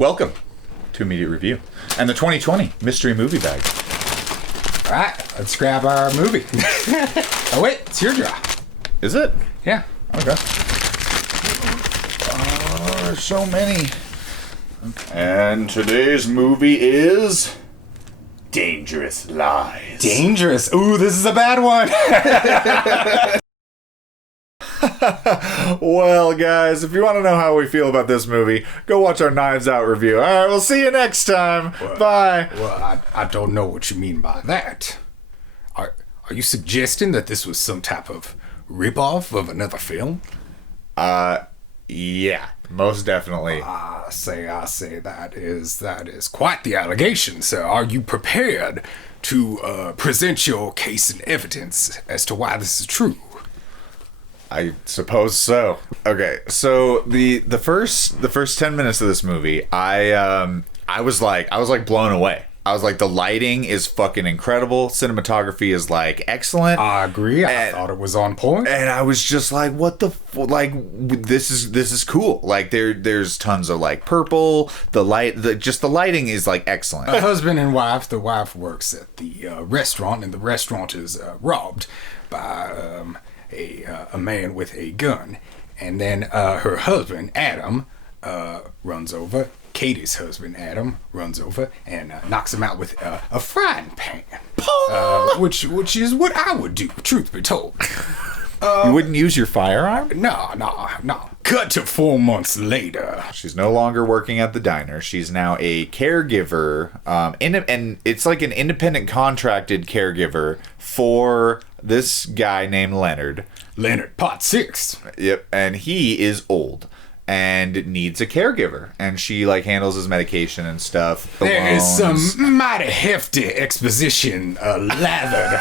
Welcome to Immediate Review and the 2020 Mystery Movie Bag. All right, let's grab our movie. Oh, wait, it's your draw. Is it? Yeah. Okay. Oh, there's so many. Okay. And today's movie is Dangerous Lies. Dangerous. Ooh, this is a bad one. Well, guys, if you want to know how we feel about this movie, go watch our Knives Out review. All right, we'll see you next time. Bye. Well, I don't know what you mean by that. Are you suggesting that this was some type of ripoff of another film? Yeah, most definitely. I say that is quite the allegation, sir. Are you prepared to present your case and evidence as to why this is true? I suppose so. Okay, so the first 10 minutes of this movie, I was blown away. I was like, the lighting is fucking incredible. Cinematography is like excellent. I agree. I thought it was on point. And I was just like, what the this is cool. Like there's tons of like purple. The lighting is like excellent. A husband and wife. The wife works at the restaurant, and the restaurant is robbed by a man with a gun, and then her husband Adam runs over. Katie's husband Adam runs over and knocks him out with a frying pan, which is what I would do, truth be told. You wouldn't use your firearm? No. Cut to 4 months later. She's no longer working at the diner. She's now a caregiver, and it's like an independent contracted caregiver for this guy named Leonard. Leonard, pot 6. Yep, and he is old and needs a caregiver, and she like handles his medication and stuff. There is some mighty hefty exposition lathered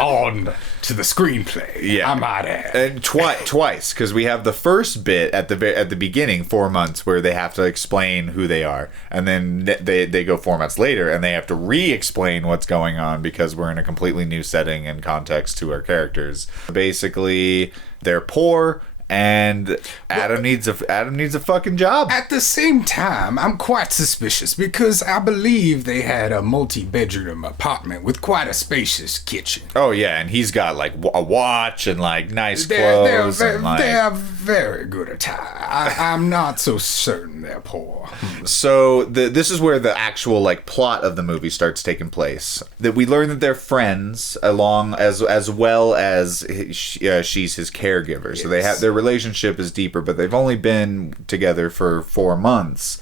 on to the screenplay. Yeah, I might add. And twice, because we have the first bit at the beginning, 4 months, where they have to explain who they are, and then they go 4 months later and they have to re-explain what's going on because we're in a completely new setting and context to our characters. Basically, they're poor. And Adam needs a fucking job. At the same time, I'm quite suspicious because I believe they had a multi-bedroom apartment with quite a spacious kitchen. Oh yeah, and he's got like a watch and like nice clothes. They're very good attire. I'm not so certain they're poor. So this is where the actual like plot of the movie starts taking place. That we learn that they're friends, along as well as she's his caregiver. Yes. So they have their relationship is deeper, but they've only been together for 4 months,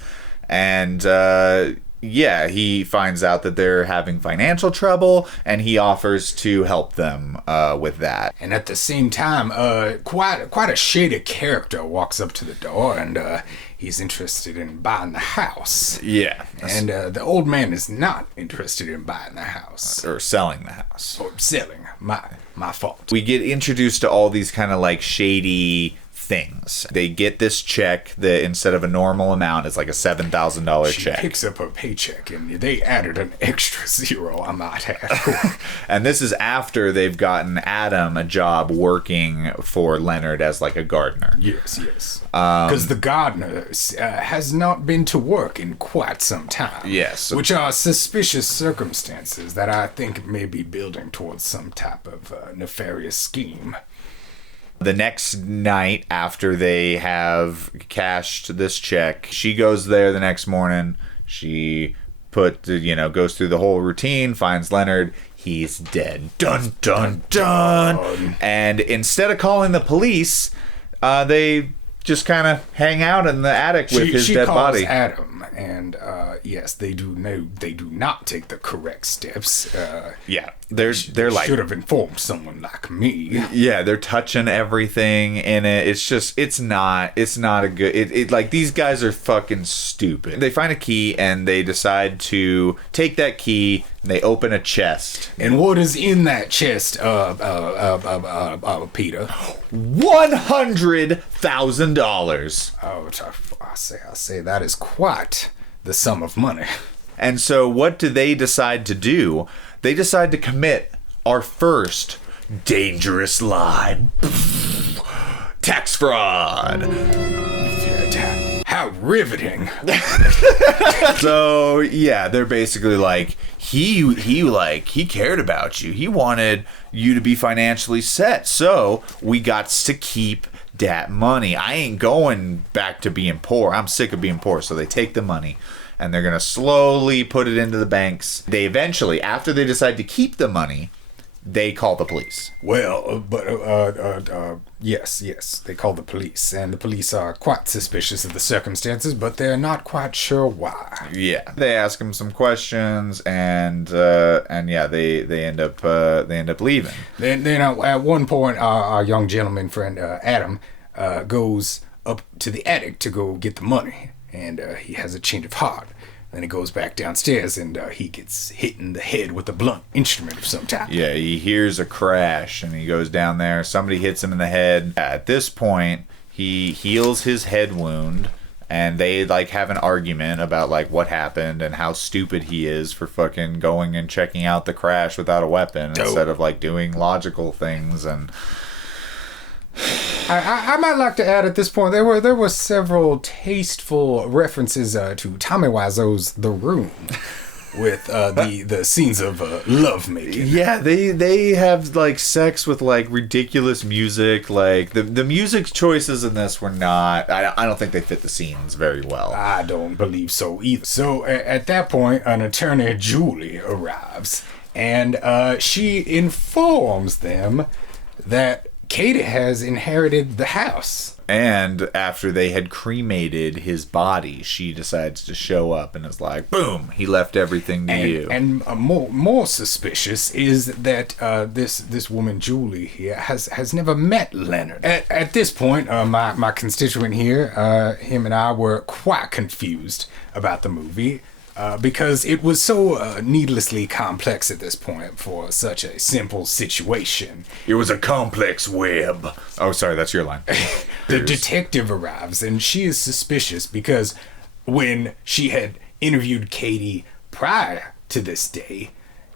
and he finds out that they're having financial trouble, and he offers to help them with that. And at the same time, quite a shady character walks up to the door, and he's interested in buying the house. Yeah. And the old man is not interested in buying the house. Or selling the house. Or selling. My fault. We get introduced to all these kind of like shady things. They get this check that instead of a normal amount, it's like a $7,000 check. She picks up her paycheck and they added an extra zero, I might add. And this is after they've gotten Adam a job working for Leonard as like a gardener. Yes. Because the gardener has not been to work in quite some time. Yes. Which are suspicious circumstances that I think may be building towards some type of nefarious scheme. The next night after they have cashed this check, she goes there the next morning. She goes through the whole routine, finds Leonard. He's dead. Dun, dun, dun. And instead of calling the police, they just kind of hang out in the attic with his dead body. She calls Adam, and yes, they do not take the correct steps. They're like, should have informed someone like me. Yeah, they're touching everything in it. It's not a good. It like these guys are fucking stupid. They find a key and they decide to take that key. And they open a chest. And what is in that chest, Peter? $100,000. Oh, I say that is quite the sum of money. And so what do they decide to do? They decide to commit our first dangerous lie. Tax fraud. How riveting. So yeah, they're basically like he cared about you. He wanted you to be financially set. So we got to keep that money. I ain't going back to being poor. I'm sick of being poor. So they take the money and they're going to slowly put it into the banks. They eventually, after they decide to keep the money, they call the police. Well, yes, they call the police, and the police are quite suspicious of the circumstances, but they're not quite sure why. Yeah, they ask him some questions, and yeah, they end up leaving. Then at one point, our young gentleman friend Adam goes up to the attic to go get the money, and he has a change of heart. Then he goes back downstairs and he gets hit in the head with a blunt instrument of some type. Yeah, he hears a crash and he goes down there. Somebody hits him in the head. At this point, he heals his head wound and they like have an argument about like what happened and how stupid he is for fucking going and checking out the crash without a weapon instead of like doing logical things. And I might like to add at this point there were several tasteful references to Tommy Wiseau's The Room with the scenes of love making. Yeah, they have like sex with like ridiculous music. Like the music choices in this were not. I don't think they fit the scenes very well. I don't believe so either. So at that point, an attorney, Julie, arrives and she informs them that Katie has inherited the house. And after they had cremated his body, she decides to show up and is like, boom, he left everything to you. And more suspicious is that this woman, Julie, here, has never met Leonard. At this point, my constituent here, him and I were quite confused about the movie. Because it was so needlessly complex at this point for such a simple situation. It was a complex web. Oh, sorry, that's your line. The detective arrives, and she is suspicious because when she had interviewed Katie prior to this day,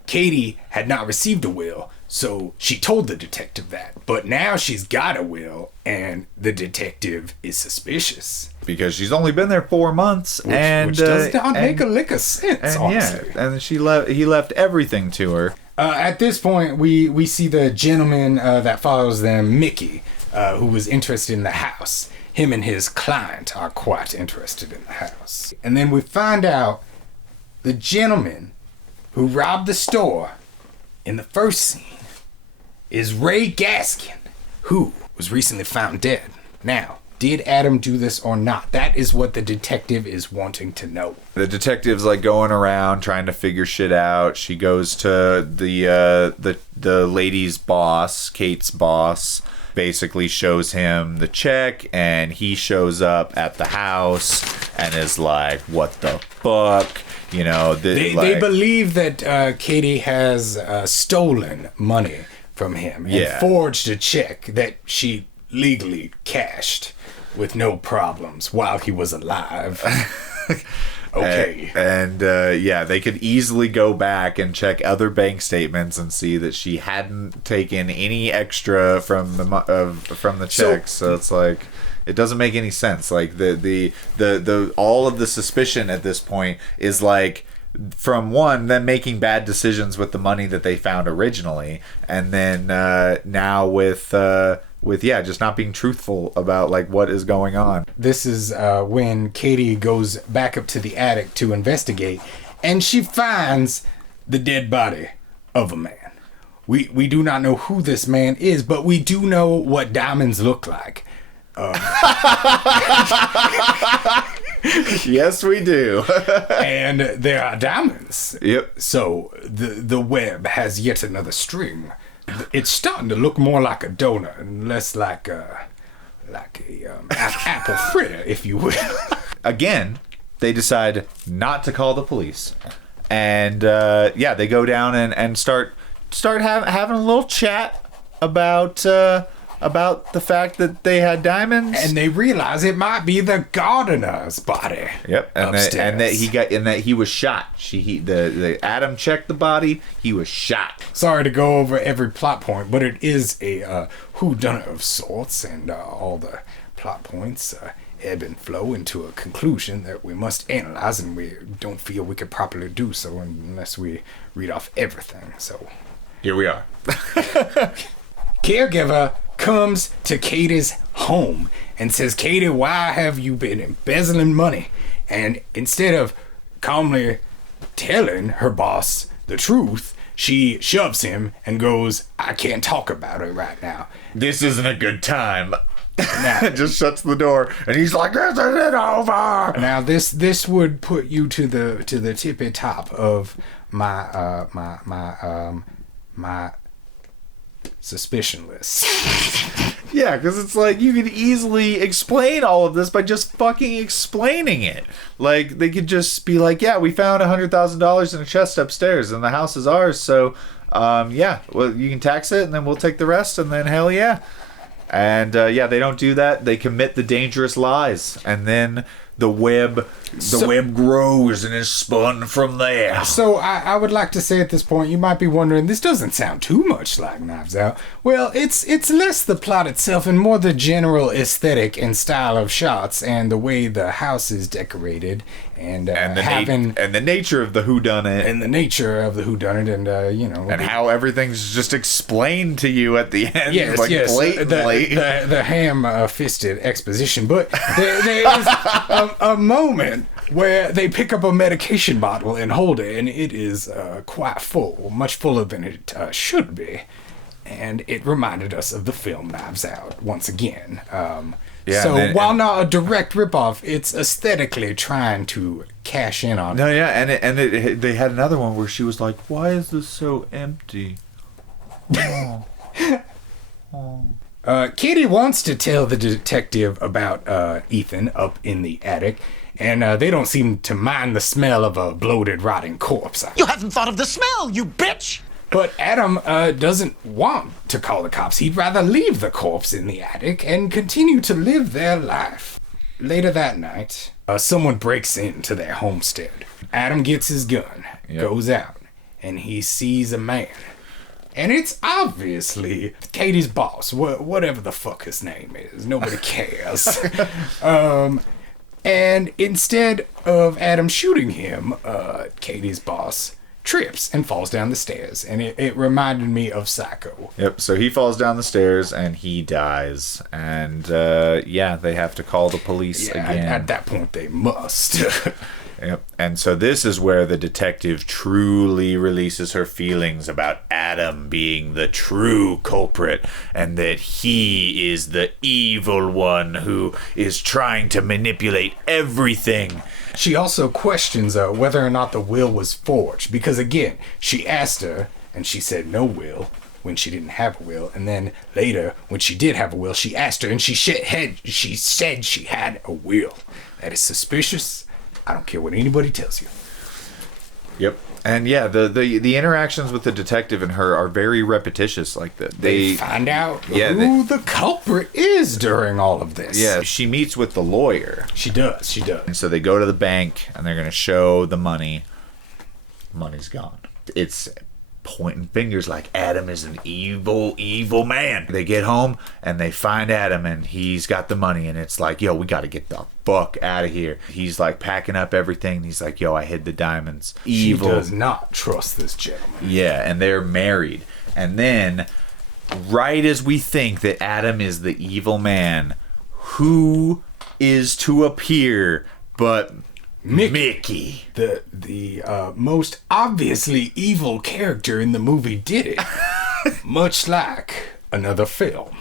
Katie had not received a will, so she told the detective that. But now she's got a will, and the detective is suspicious. Because she's only been there 4 months, which does not make a lick of sense, honestly. Yeah, and he left everything to her. At this point, we see the gentleman that follows them, Mickey, who was interested in the house. Him and his client are quite interested in the house. And then we find out the gentleman who robbed the store in the first scene is Ray Gaskin, who was recently found dead. Now, did Adam do this or not? That is what the detective is wanting to know. The detective's like going around trying to figure shit out. She goes to the lady's boss, Kate's boss, basically shows him the check, and he shows up at the house and is like, what the fuck? You know, they believe that Katie has stolen money from him and forged a check that she legally cashed with no problems while he was alive. Okay. And they could easily go back and check other bank statements and see that she hadn't taken any extra from the checks. So it's like, it doesn't make any sense. Like the all of the suspicion at this point is like from them making bad decisions with the money that they found originally, and then now with just not being truthful about like what is going on. This is when Katie goes back up to the attic to investigate, and she finds the dead body of a man. We do not know who this man is, but we do know what diamonds look like. Yes, we do. And there are diamonds. Yep. So the web has yet another string. It's starting to look more like a donut and less like a apple fritter, if you will. Again, they decide not to call the police, and they go down and start having a little chat about the fact that they had diamonds, and they realize it might be the gardener's body. Yep, and that he was shot. The Adam checked the body. He was shot. Sorry to go over every plot point, but it is a whodunit of sorts, and all the plot points ebb and flow into a conclusion that we must analyze, and we don't feel we could properly do so unless we read off everything. So here we are. Caregiver comes to Katie's home and says, Katie, why have you been embezzling money? And instead of calmly telling her boss the truth, she shoves him and goes, I can't talk about it right now. This isn't a good time. Now, just shuts the door, and he's like, "This isn't over." Now, this would put you to the tippy top of my suspicion list. Yeah, because it's like you could easily explain all of this by just fucking explaining it. Like they could just be like, "Yeah, we found $100,000 in a chest upstairs, and the house is ours. So, yeah, well, you can tax it, and then we'll take the rest, and then hell yeah." And yeah, they don't do that. They commit the dangerous lies, and then the web grows and is spun from there. So I would like to say at this point, you might be wondering, this doesn't sound too much like Knives Out. Well, it's less the plot itself and more the general aesthetic and style of shots and the way the house is decorated and the nature of the whodunit. And the nature of the whodunit and, you know. And how everything's just explained to you at the end. Yes, like yes. Blatantly. The ham-fisted exposition. But there is a moment where they pick up a medication bottle and hold it, and it is quite full, much fuller than it should be. And it reminded us of the film Knives Out once again. Yeah, so while not a direct ripoff, it's aesthetically trying to cash in on it. No, yeah, and they had another one where she was like, "Why is this so empty?" Kitty wants to tell the detective about Ethan up in the attic, and they don't seem to mind the smell of a bloated, rotting corpse. You haven't thought of the smell, you bitch! But Adam doesn't want to call the cops. He'd rather leave the corpse in the attic and continue to live their life. Later that night, someone breaks into their homestead. Adam gets his gun, goes out, and he sees a man. And it's obviously Katie's boss, whatever the fuck his name is. Nobody cares. And instead of Adam shooting him, Katie's boss trips and falls down the stairs. And it reminded me of Psycho. Yep, so he falls down the stairs and he dies. And yeah, they have to call the police again. At that point, they must. Yep. And so this is where the detective truly releases her feelings about Adam being the true culprit and that he is the evil one who is trying to manipulate everything. She also questions whether or not the will was forged because, again, she asked her and she said no will when she didn't have a will. And then later, when she did have a will, she asked her and she said she had a will. That is suspicious. I don't care what anybody tells you. Yep. And yeah, the interactions with the detective and her are very repetitious. Like that, they find out who the culprit is during all of this. Yeah, she meets with the lawyer. She does. And so they go to the bank and they're going to show the money. Money's gone. It's pointing fingers like Adam is an evil, evil man. They get home and they find Adam and he's got the money and it's like, yo, we got to get the fuck out of here. He's like packing up everything. He's like, yo, I hid the diamonds. Evil. She does not trust this gentleman. Yeah, and they're married. And then, right as we think that Adam is the evil man, who is to appear but Mickey. The most obviously evil character in the movie did it. Much like another film.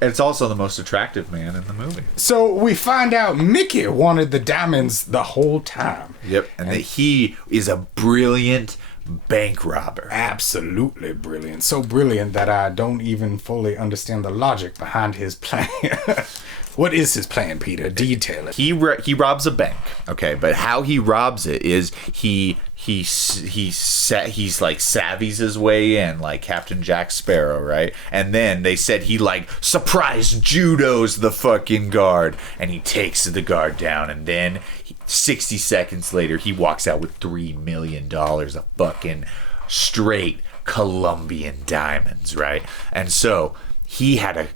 It's also the most attractive man in the movie. So we find out Mickey wanted the diamonds the whole time. Yep, and that he is a brilliant bank robber. Absolutely brilliant. So brilliant that I don't even fully understand the logic behind his plan. What is his plan, Peter? Detail it. He robs a bank, okay, but how he robs it is he's like savvies his way in like Captain Jack Sparrow, right? And then they said he like surprise judos the fucking guard, and he takes the guard down, and then 60 seconds later he walks out with $3 million of fucking straight Colombian diamonds, right? And so he had an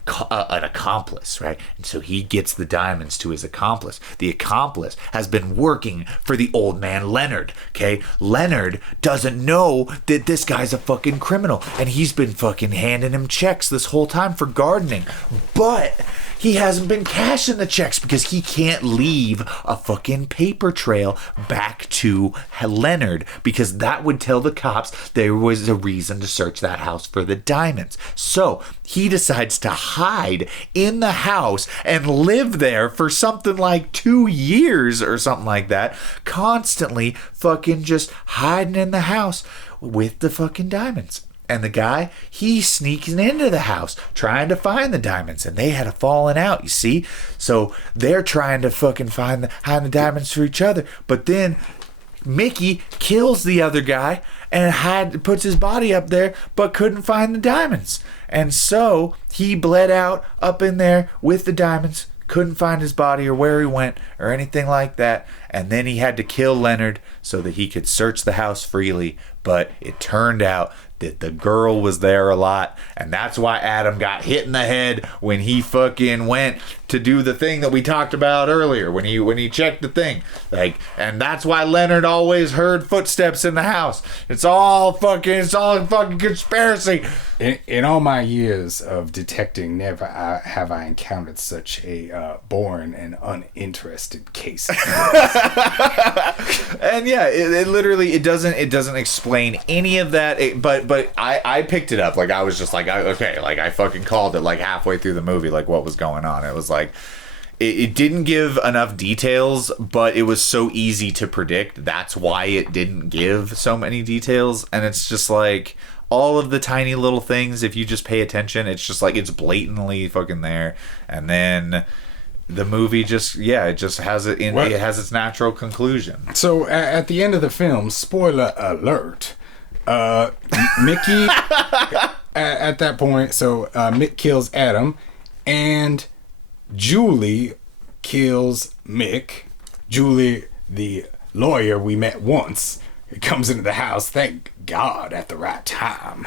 accomplice, right? And so he gets the diamonds to his accomplice. The accomplice has been working for the old man Leonard, okay? Leonard doesn't know that this guy's a fucking criminal, and he's been fucking handing him checks this whole time for gardening. But he hasn't been cashing the checks because he can't leave a fucking paper trail back to Leonard, because that would tell the cops there was a reason to search that house for the diamonds. So he decides to hide in the house and live there for something like 2 years or something like that, constantly fucking just hiding in the house with the fucking diamonds. And the guy, he's sneaking into the house trying to find the diamonds, and they had a falling out, you see? So they're trying to fucking hide the diamonds for each other. But then Mickey kills the other guy and puts his body up there, but couldn't find the diamonds. And so he bled out up in there with the diamonds, couldn't find his body or where he went or anything like that. And then he had to kill Leonard so that he could search the house freely. But it turned out that the girl was there a lot, and that's why Adam got hit in the head when he fucking went to do the thing that we talked about earlier, when he checked the thing, like, and that's why Leonard always heard footsteps in the house. It's all a fucking conspiracy. In all my years of detecting, never have I encountered such a boring and uninterested case. And yeah, it literally doesn't explain any of that. But I picked it up. Like, I was just like, okay, like, I fucking called it like halfway through the movie, like what was going on. It was like, it didn't give enough details, but it was so easy to predict. That's why it didn't give so many details. And it's just like, all of the tiny little things, if you just pay attention, it's just like, it's blatantly fucking there. And then the movie just has it in. It has its natural conclusion. So at the end of the film, spoiler alert, Mickey at that point, so Mick kills Adam, and Julie kills Mick. Julie, the lawyer we met once, comes into the house, thank God, at the right time,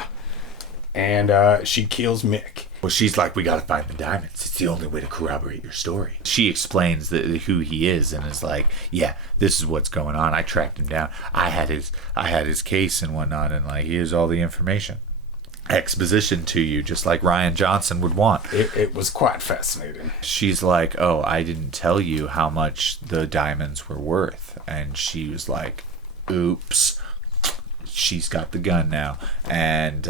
and she kills Mick. Well, she's like, we gotta find the diamonds. It's the only way to corroborate your story. She explains who he is and is like, yeah, this is what's going on. I tracked him down. I had his case and whatnot, and like, here's all the information. Exposition to you, just like Rian Johnson would want. It was quite fascinating. She's like, oh, I didn't tell you how much the diamonds were worth. And she was like, oops. She's got the gun now. And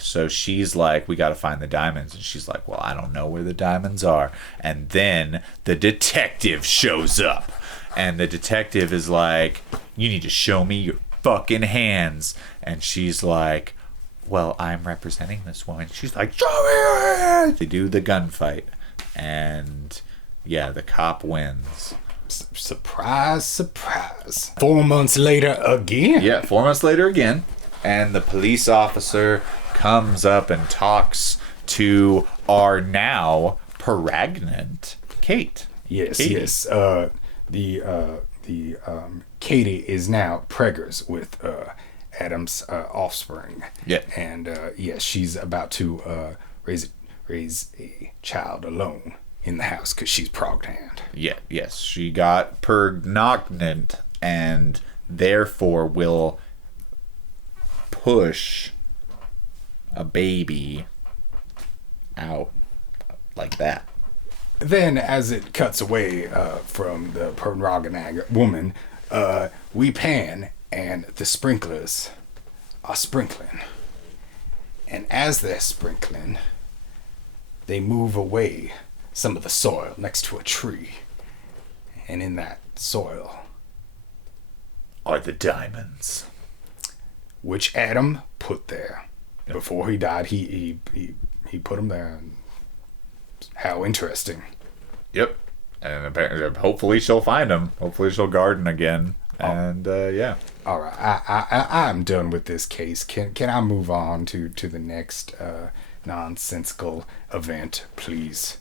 so she's like, we got to find the diamonds. And she's like, well, I don't know where the diamonds are. And then the detective shows up, and the detective is like, you need to show me your fucking hands. And she's like, well, I'm representing this woman. She's like, show me your hands. They do the gunfight, and yeah, the cop wins. Surprise, surprise. 4 months later again. Yeah, 4 months later again. And the police officer comes up and talks to our now pregnant Kate. Yes, Katie. yes. Katie is now preggers with Adam's offspring. Yeah. And yes, she's about to raise a child alone in the house because she's pregnant. Yeah, yes, she got pregnant and therefore will push a baby out like that. Then, as it cuts away from the pregnant woman, we pan and the sprinklers are sprinkling. And as they're sprinkling, they move away some of the soil next to a tree. And in that soil are the diamonds, which Adam put there. Yep. Before he died, he put them there. And how interesting. Yep. And apparently, hopefully she'll find them. Hopefully she'll garden again. And yeah. All right, I'm done with this case. Can I move on to the next nonsensical event, please?